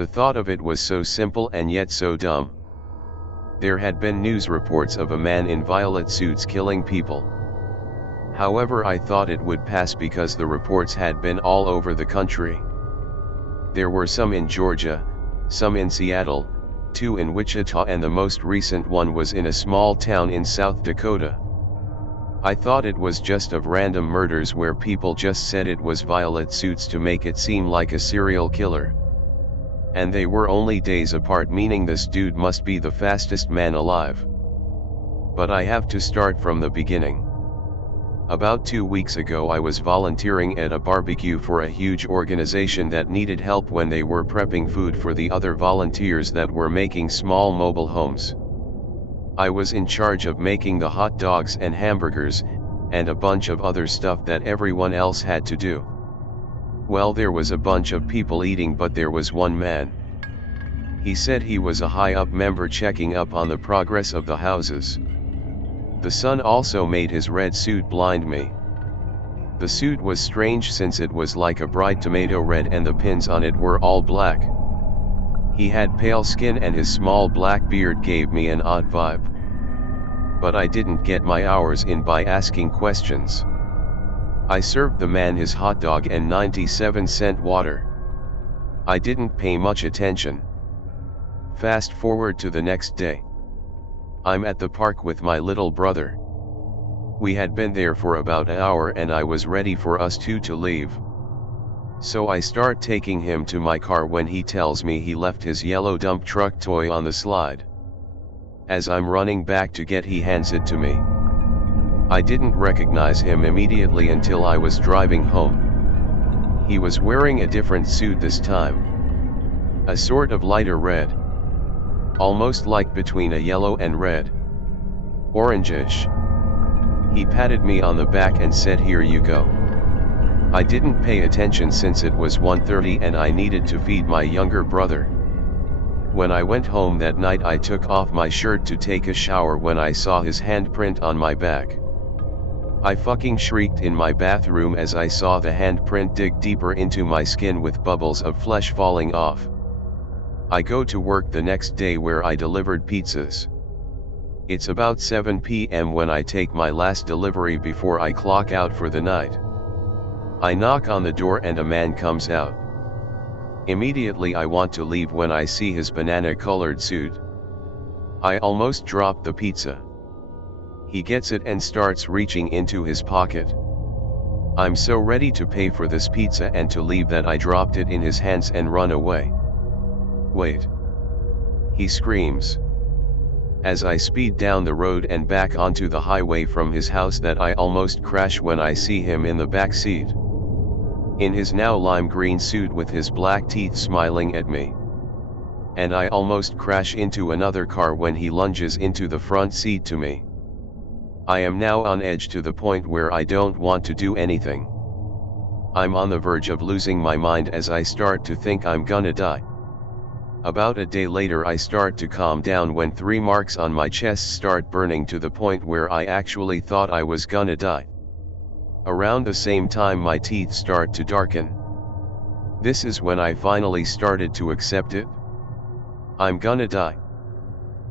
The thought of it was so simple and yet so dumb. There had been news reports of a man in violet suits killing people. However, I thought it would pass because the reports had been all over the country. There were some in Georgia, some in Seattle, 2 in Wichita, and the most recent one was in a small town in South Dakota. I thought it was just of random murders where people just said it was violet suits to make it seem like a serial killer. And they were only days apart, meaning this dude must be the fastest man alive. But I have to start from the beginning. About 2 weeks ago I was volunteering at a barbecue for a huge organization that needed help when they were prepping food for the other volunteers that were making small mobile homes. I was in charge of making the hot dogs and hamburgers, and a bunch of other stuff that everyone else had to do. Well, there was a bunch of people eating, but there was one man. He said he was a high-up member checking up on the progress of the houses. The sun also made his red suit blind me. The suit was strange since it was like a bright tomato red and the pins on it were all black. He had pale skin and his small black beard gave me an odd vibe. But I didn't get my hours in by asking questions. I served the man his hot dog and 97-cent water. I didn't pay much attention. Fast forward to the next day. I'm at the park with my little brother. We had been there for about an hour and I was ready for us two to leave. So I start taking him to my car when he tells me he left his yellow dump truck toy on the slide. As I'm running back to get, he hands it to me. I didn't recognize him immediately until I was driving home. He was wearing a different suit this time. A sort of lighter red. Almost like between a yellow and red. Orangish. He patted me on the back and said, "Here you go." I didn't pay attention since it was 1:30 and I needed to feed my younger brother. When I went home that night I took off my shirt to take a shower when I saw his handprint on my back. I fucking shrieked in my bathroom as I saw the handprint dig deeper into my skin with bubbles of flesh falling off. I go to work the next day where I delivered pizzas. It's about 7 p.m. when I take my last delivery before I clock out for the night. I knock on the door and a man comes out. Immediately I want to leave when I see his banana-colored suit. I almost drop the pizza. He gets it and starts reaching into his pocket. I'm so ready to pay for this pizza and to leave that I dropped it in his hands and run away. "Wait!" he screams. As I speed down the road and back onto the highway from his house that I almost crash when I see him in the back seat. In his now lime green suit with his black teeth smiling at me. And I almost crash into another car when he lunges into the front seat to me. I am now on edge to the point where I don't want to do anything. I'm on the verge of losing my mind as I start to think I'm gonna die. About a day later I start to calm down when 3 marks on my chest start burning to the point where I actually thought I was gonna die. Around the same time my teeth start to darken. This is when I finally started to accept it. I'm gonna die.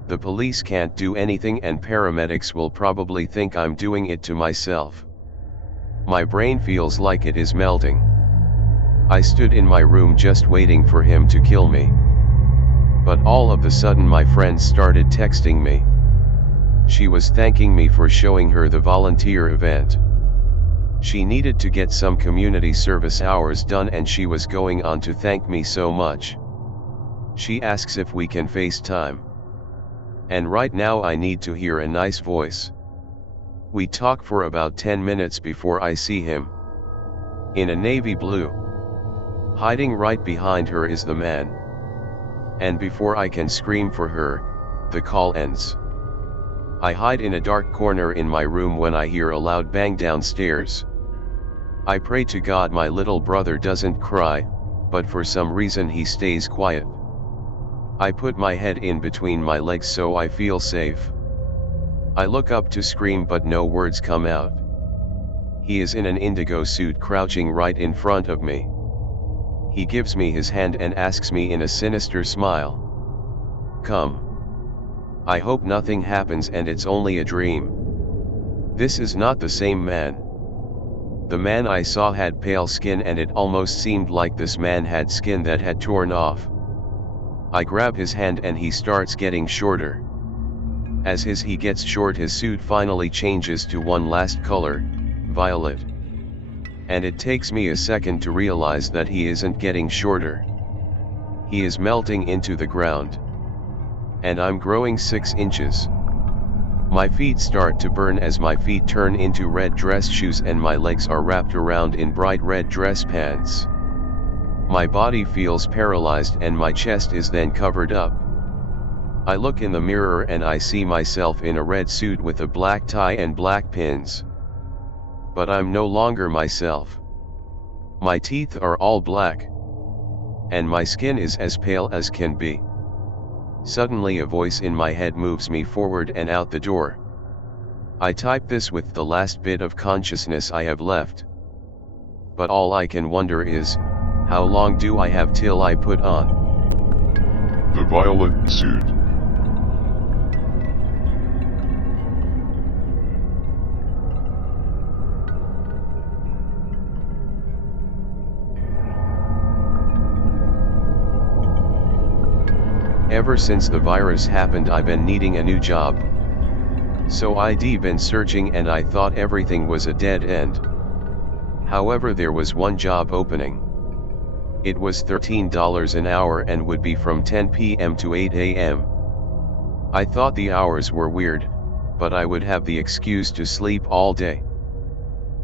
The police can't do anything and paramedics will probably think I'm doing it to myself. My brain feels like it is melting. I stood in my room just waiting for him to kill me. But all of a sudden my friend started texting me. She was thanking me for showing her the volunteer event. She needed to get some community service hours done and she was going on to thank me so much. She asks if we can FaceTime. And right now I need to hear a nice voice. We talk for about 10 minutes before I see him. In a navy blue. Hiding right behind her is the man. And before I can scream for her, the call ends. I hide in a dark corner in my room when I hear a loud bang downstairs. I pray to God my little brother doesn't cry, but for some reason he stays quiet. I put my head in between my legs so I feel safe. I look up to scream but no words come out. He is in an indigo suit crouching right in front of me. He gives me his hand and asks me in a sinister smile. "Come. I hope nothing happens and it's only a dream." This is not the same man. The man I saw had pale skin and it almost seemed like this man had skin that had torn off. I grab his hand and he starts getting shorter. As he gets short, his suit finally changes to one last color, violet. And it takes me a second to realize that he isn't getting shorter. He is melting into the ground. And I'm growing 6 inches. My feet start to burn as my feet turn into red dress shoes and my legs are wrapped around in bright red dress pants. My body feels paralyzed and my chest is then covered up. I look in the mirror and I see myself in a red suit with a black tie and black pins. But I'm no longer myself. My teeth are all black. And my skin is as pale as can be. Suddenly a voice in my head moves me forward and out the door. I type this with the last bit of consciousness I have left. But all I can wonder is, how long do I have till I put on the violet suit? Ever since the virus happened, I've been needing a new job. So I'd been searching and I thought everything was a dead end. However, there was one job opening. It was $13 an hour and would be from 10 p.m. to 8 a.m. I thought the hours were weird, but I would have the excuse to sleep all day.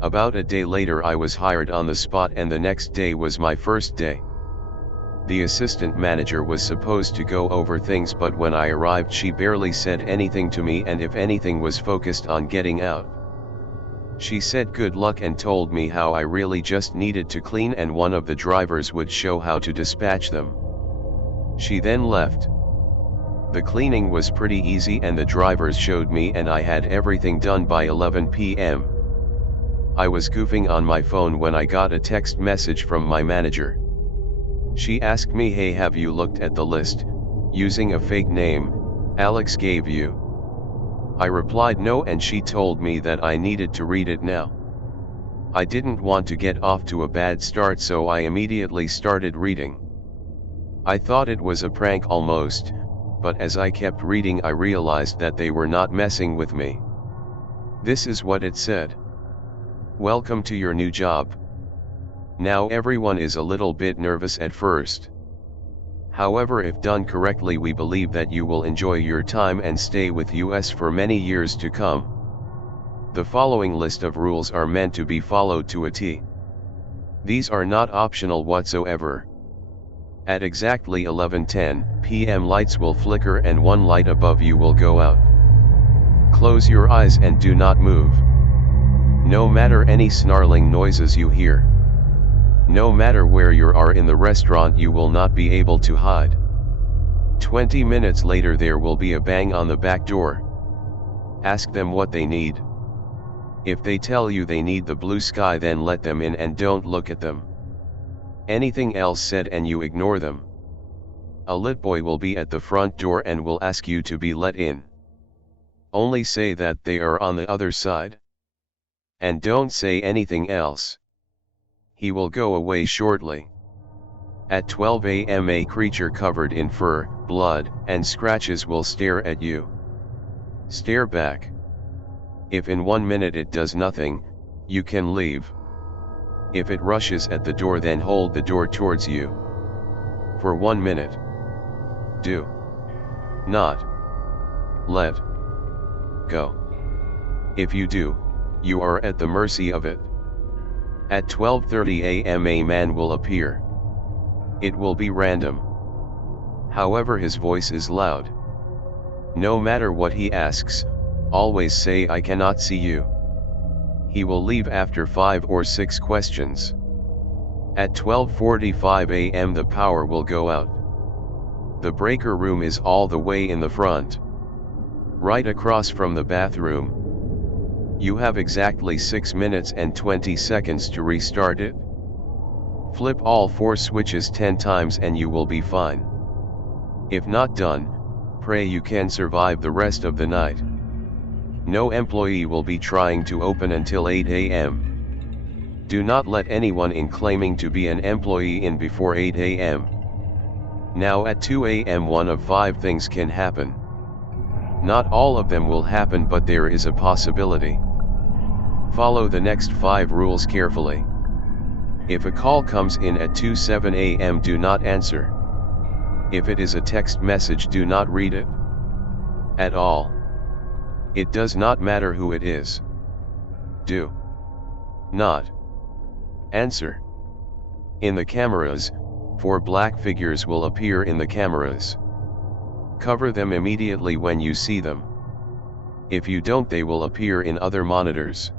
About a day later I was hired on the spot and the next day was my first day. The assistant manager was supposed to go over things, but when I arrived she barely said anything to me and if anything was focused on getting out. She said good luck and told me how I really just needed to clean and one of the drivers would show how to dispatch them. She then left. The cleaning was pretty easy and the drivers showed me and I had everything done by 11 p.m. I was goofing on my phone when I got a text message from my manager. She asked me, "Hey, have you looked at the list, using a fake name, Alex gave you?" I replied no and she told me that I needed to read it now. I didn't want to get off to a bad start so I immediately started reading. I thought it was a prank almost, but as I kept reading I realized that they were not messing with me. This is what it said. "Welcome to your new job. Now everyone is a little bit nervous at first. However, if done correctly, we believe that you will enjoy your time and stay with us for many years to come. The following list of rules are meant to be followed to a T. These are not optional whatsoever. At exactly 11:10 p.m. lights will flicker and one light above you will go out. Close your eyes and do not move. No matter any snarling noises you hear. No matter where you are in the restaurant, you will not be able to hide. 20 minutes later there will be a bang on the back door. Ask them what they need. If they tell you they need the blue sky, then let them in and don't look at them. Anything else said and you ignore them. A lit boy will be at the front door and will ask you to be let in. Only say that they are on the other side. And don't say anything else. He will go away shortly. At 12 a.m. a creature covered in fur, blood, and scratches will stare at you. Stare back. If in 1 minute it does nothing, you can leave. If it rushes at the door, then hold the door towards you. For 1 minute. Do not let go. If you do, you are at the mercy of it. At 12:30 a.m. a man will appear. It will be random. However, his voice is loud. No matter what he asks, always say, "I cannot see you." He will leave after 5 or 6 questions. At 12:45 a.m. the power will go out. The breaker room is all the way in the front, right across from the bathroom. You have exactly 6 minutes and 20 seconds to restart it. Flip all 4 switches 10 times and you will be fine. If not done, pray you can survive the rest of the night. No employee will be trying to open until 8 a.m. Do not let anyone in claiming to be an employee in before 8 a.m. Now at 2 a.m. one of 5 things can happen. Not all of them will happen, but there is a possibility. Follow the next 5 rules carefully. If a call comes in at 2:07 a.m. do not answer. If it is a text message, do not read it at all. It does not matter who it is. Do not answer. In the cameras, 4 black figures will appear in the cameras. Cover them immediately when you see them. If you don't, they will appear in other monitors.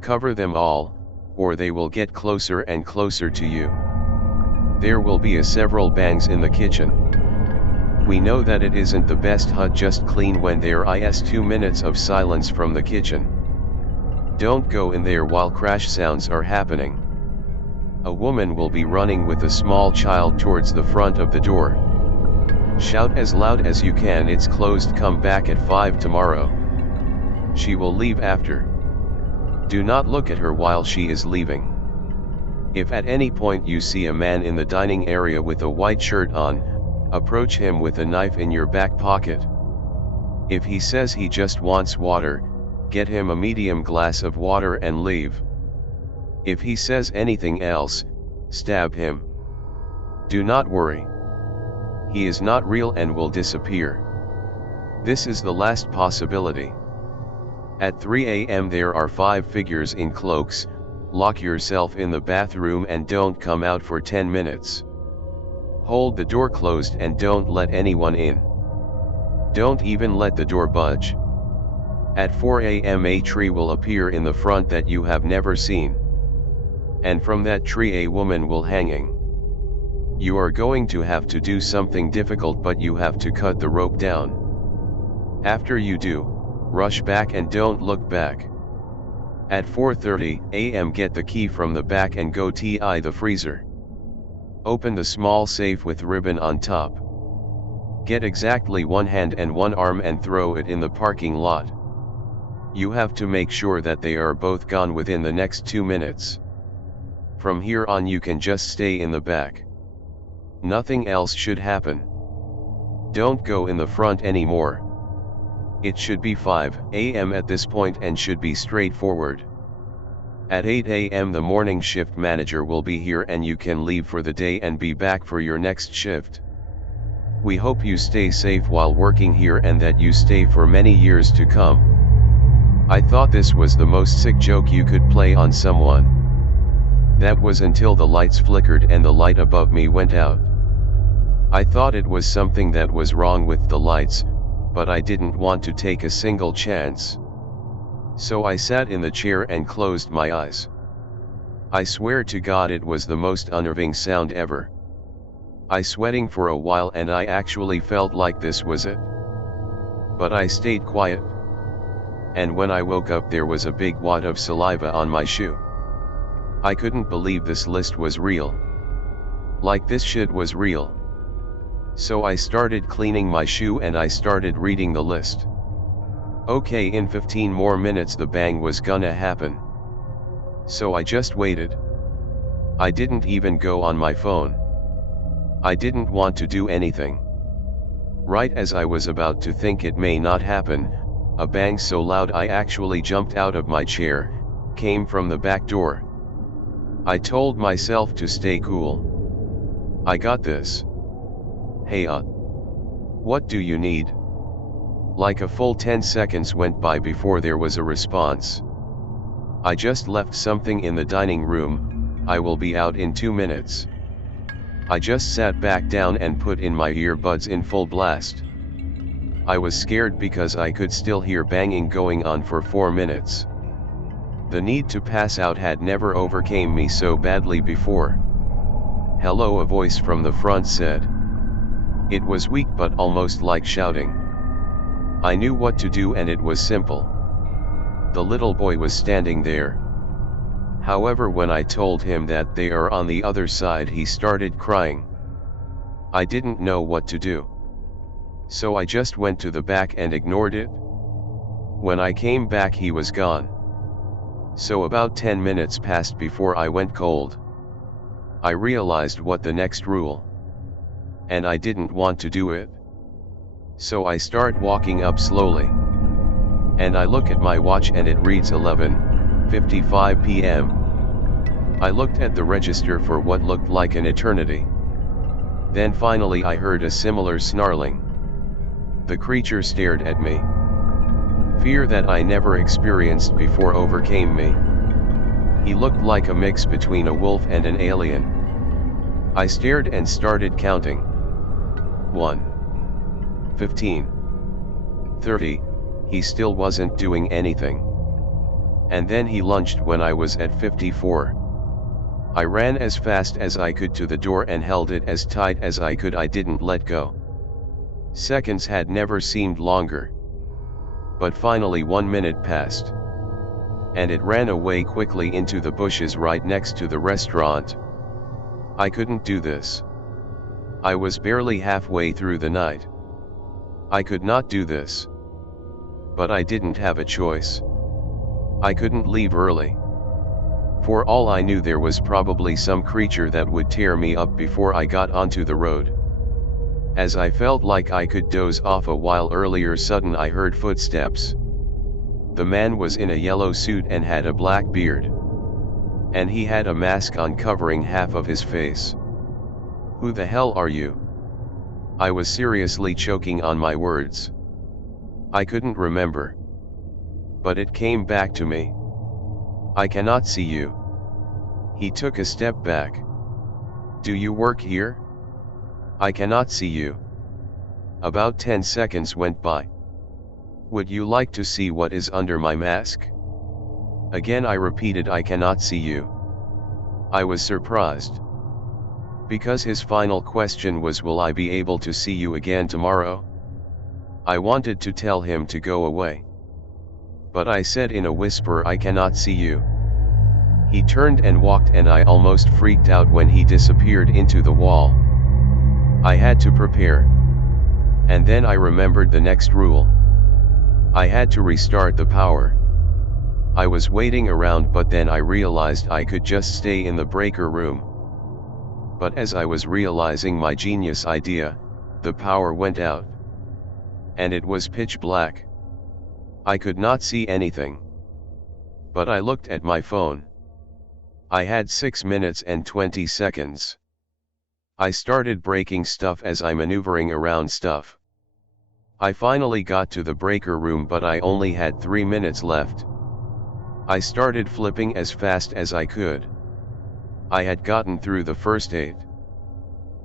Cover them all, or they will get closer and closer to you. There will be several bangs in the kitchen. We know that it isn't the best hut, just clean when there is 2 minutes of silence from the kitchen. Don't go in there while crash sounds are happening. A woman will be running with a small child towards the front of the door. Shout as loud as you can, "It's closed, come back at 5 tomorrow." She will leave after. Do not look at her while she is leaving. If at any point you see a man in the dining area with a white shirt on, approach him with a knife in your back pocket. If he says he just wants water, get him a medium glass of water and leave. If he says anything else, stab him. Do not worry. He is not real and will disappear. This is the last possibility. At 3 a.m. there are 5 figures in cloaks. Lock yourself in the bathroom and don't come out for 10 minutes. Hold the door closed and don't let anyone in. Don't even let the door budge. At 4 a.m. a tree will appear in the front that you have never seen. And from that tree a woman will hanging. You are going to have to do something difficult, but you have to cut the rope down. After you do, rush back and don't look back. At 4:30 a.m. get the key from the back and go to the freezer. Open the small safe with ribbon on top. Get exactly 1 hand and 1 arm and throw it in the parking lot. You have to make sure that they are both gone within the next 2 minutes. From here on you can just stay in the back. Nothing else should happen. Don't go in the front anymore. It should be 5 a.m. at this point and should be straightforward. At 8 a.m. the morning shift manager will be here and you can leave for the day and be back for your next shift. We hope you stay safe while working here and that you stay for many years to come. I thought this was the most sick joke you could play on someone. That was until the lights flickered and the light above me went out. I thought it was something that was wrong with the lights, but I didn't want to take a single chance. So I sat in the chair and closed my eyes. I swear to God it was the most unnerving sound ever. I sweating for a while and I actually felt like this was it. But I stayed quiet. And when I woke up there was a big wad of saliva on my shoe. I couldn't believe this list was real. Like this shit was real. So I started cleaning my shoe and I started reading the list. Okay, in 15 more minutes the bang was gonna happen. So I just waited. I didn't even go on my phone. I didn't want to do anything. Right as I was about to think it may not happen, a bang so loud I actually jumped out of my chair, came from the back door. I told myself to stay cool. I got this. Hey what do you need? Like a full 10 seconds went by before there was a response. I just left something in the dining room, I will be out in 2 minutes. I just sat back down and put in my earbuds in full blast. I was scared because I could still hear banging going on for 4 minutes. The need to pass out had never overcame me so badly before. Hello, a voice from the front said. It was weak but almost like shouting. I knew what to do and it was simple. The little boy was standing there. However, when I told him that they are on the other side, he started crying. I didn't know what to do. So I just went to the back and ignored it. When I came back, he was gone. So about 10 minutes passed before I went cold. I realized what the next rule. And I didn't want to do it. So I start walking up slowly. And I look at my watch and it reads 11:55 p.m. I looked at the register for what looked like an eternity. Then finally I heard a similar snarling. The creature stared at me. Fear that I never experienced before overcame me. He looked like a mix between a wolf and an alien. I stared and started counting. 1, 15, 30, he still wasn't doing anything. And then he lunged when I was at 54. I ran as fast as I could to the door and held it as tight as I could. I didn't let go. Seconds had never seemed longer. But finally 1 minute passed. And it ran away quickly into the bushes right next to the restaurant. I couldn't do this. I was barely halfway through the night. I could not do this. But I didn't have a choice. I couldn't leave early. For all I knew, there was probably some creature that would tear me up before I got onto the road. As I felt like I could doze off a while earlier, sudden I heard footsteps. The man was in a yellow suit and had a black beard. And he had a mask on covering half of his face. Who the hell are you? I was seriously choking on my words. I couldn't remember. But it came back to me. I cannot see you. He took a step back. Do you work here? I cannot see you. About 10 seconds went by. Would you like to see what is under my mask? Again I repeated, I cannot see you. I was surprised. Because his final question was, will I be able to see you again tomorrow? I wanted to tell him to go away. But I said in a whisper, I cannot see you. He turned and walked, and I almost freaked out when he disappeared into the wall. I had to prepare. And then I remembered the next rule. I had to restart the power. I was waiting around, but then I realized I could just stay in the breaker room. But as I was realizing my genius idea, the power went out. And it was pitch black. I could not see anything. But I looked at my phone. I had 6 minutes and 20 seconds. I started breaking stuff as I maneuvering around stuff. I finally got to the breaker room, but I only had 3 minutes left. I started flipping as fast as I could. I had gotten through the first 8.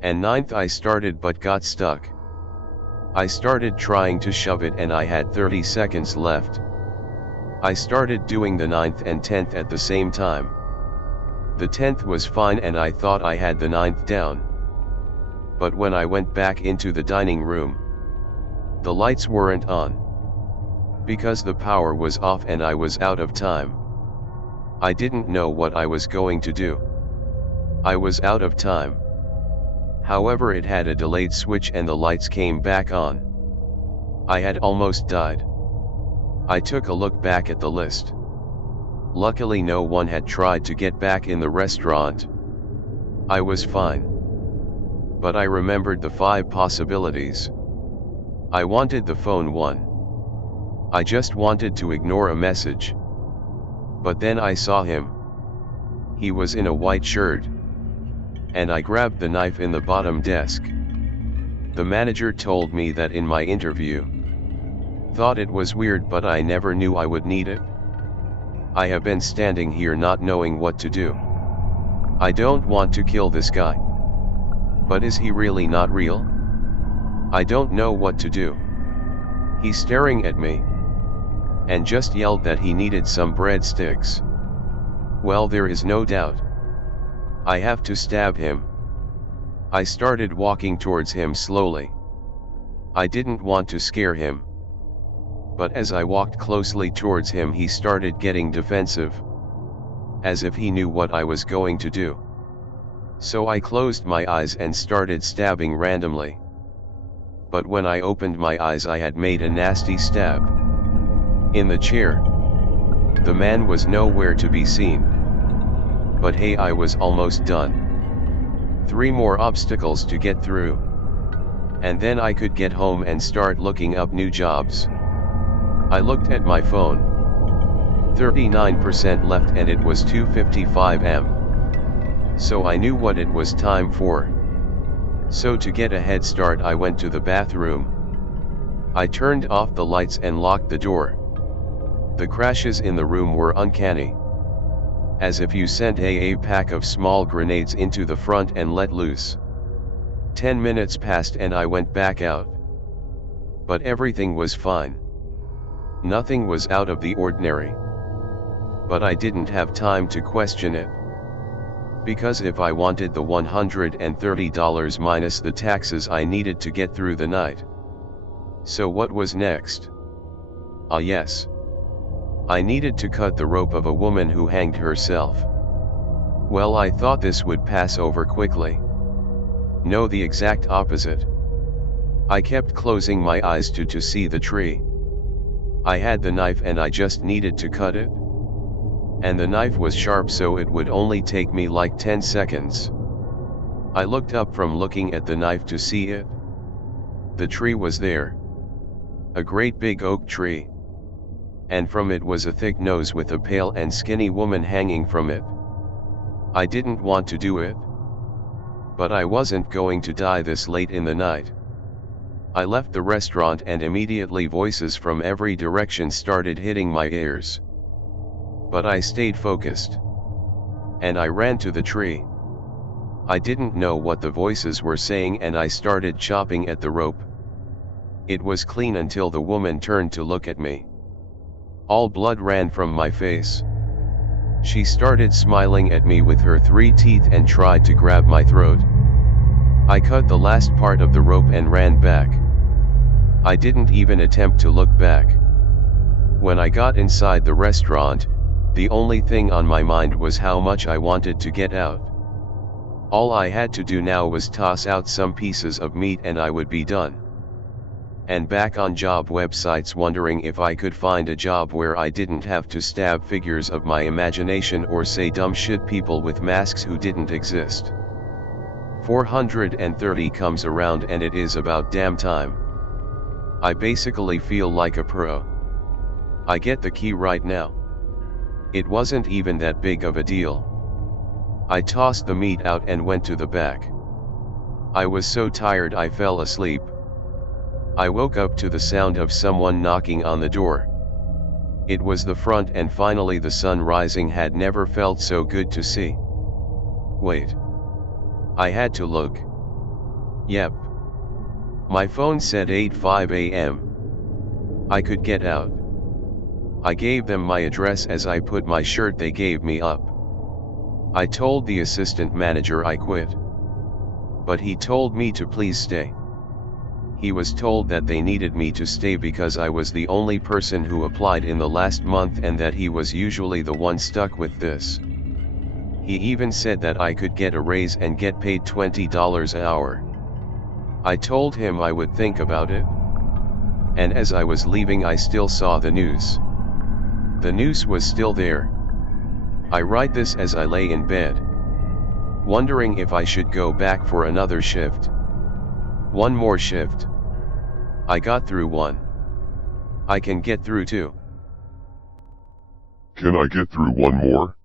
And 9th I started but got stuck. I started trying to shove it and I had 30 seconds left. I started doing the 9th and 10th at the same time. The 10th was fine and I thought I had the 9th down. But when I went back into the dining room, the lights weren't on. Because the power was off and I was out of time. I didn't know what I was going to do. I was out of time. However, it had a delayed switch and the lights came back on. I had almost died. I took a look back at the list. Luckily no one had tried to get back in the restaurant. I was fine. But I remembered the 5 possibilities. I wanted the phone one. I just wanted to ignore a message. But then I saw him. He was in a white shirt. And I grabbed the knife in the bottom desk. The manager told me that in my interview. Thought it was weird, but I never knew I would need it. I have been standing here not knowing what to do. I don't want to kill this guy. But is he really not real? I don't know what to do. He's staring at me. And just yelled that he needed some breadsticks. Well, there is no doubt. I have to stab him. I started walking towards him slowly. I didn't want to scare him. But as I walked closely towards him, he started getting defensive. as if he knew what I was going to do. So I closed my eyes and started stabbing randomly. But when I opened my eyes I had made a nasty stab. In the chair. The man was nowhere to be seen. But hey, I was almost done. 3 more obstacles to get through. And then I could get home and start looking up new jobs. I looked at my phone. 39% left and it was 2:55 am. So I knew what it was time for. So to get a head start I went to the bathroom. I turned off the lights and locked the door. The crashes in the room were uncanny. As if you sent a pack of small grenades into the front and let loose. 10 minutes passed and I went back out. But everything was fine. Nothing was out of the ordinary. But I didn't have time to question it. Because if I wanted the $130 minus the taxes I needed to get through the night. So what was next? Ah yes. I needed to cut the rope of a woman who hanged herself. Well, I thought this would pass over quickly. No, the exact opposite. I kept closing my eyes to see the tree. I had the knife and I just needed to cut it. And the knife was sharp so it would only take me like 10 seconds. I looked up from looking at the knife to see it. The tree was there. A great big oak tree. And from it was a thick nose with a pale and skinny woman hanging from it. I didn't want to do it. But I wasn't going to die this late in the night. I left the restaurant and immediately voices from every direction started hitting my ears. But I stayed focused. And I ran to the tree. I didn't know what the voices were saying and I started chopping at the rope. It was clean until the woman turned to look at me. All blood ran from my face. She started smiling at me with her 3 teeth and tried to grab my throat. I cut the last part of the rope and ran back. I didn't even attempt to look back. When I got inside the restaurant, the only thing on my mind was how much I wanted to get out. All I had to do now was toss out some pieces of meat and I would be done. And back on job websites wondering if I could find a job where I didn't have to stab figures of my imagination or say dumb shit people with masks who didn't exist. 430 comes around and it is about damn time. I basically feel like a pro. I get the key right now. It wasn't even that big of a deal. I tossed the meat out and went to the back. I was so tired I fell asleep. I woke up to the sound of someone knocking on the door. It was the front and finally the sun rising had never felt so good to see. Wait. I had to look. Yep. My phone said 8:05 am. I could get out. I gave them my address as I put my shirt they gave me up. I told the assistant manager I quit. But he told me to please stay. He was told that they needed me to stay because I was the only person who applied in the last month and that he was usually the one stuck with this. He even said that I could get a raise and get paid $20 an hour. I told him I would think about it. And as I was leaving I still saw the news. The noose was still there. I write this as I lay in bed, wondering if I should go back for another shift. One more shift. I got through one. I can get through two. Can I get through one more?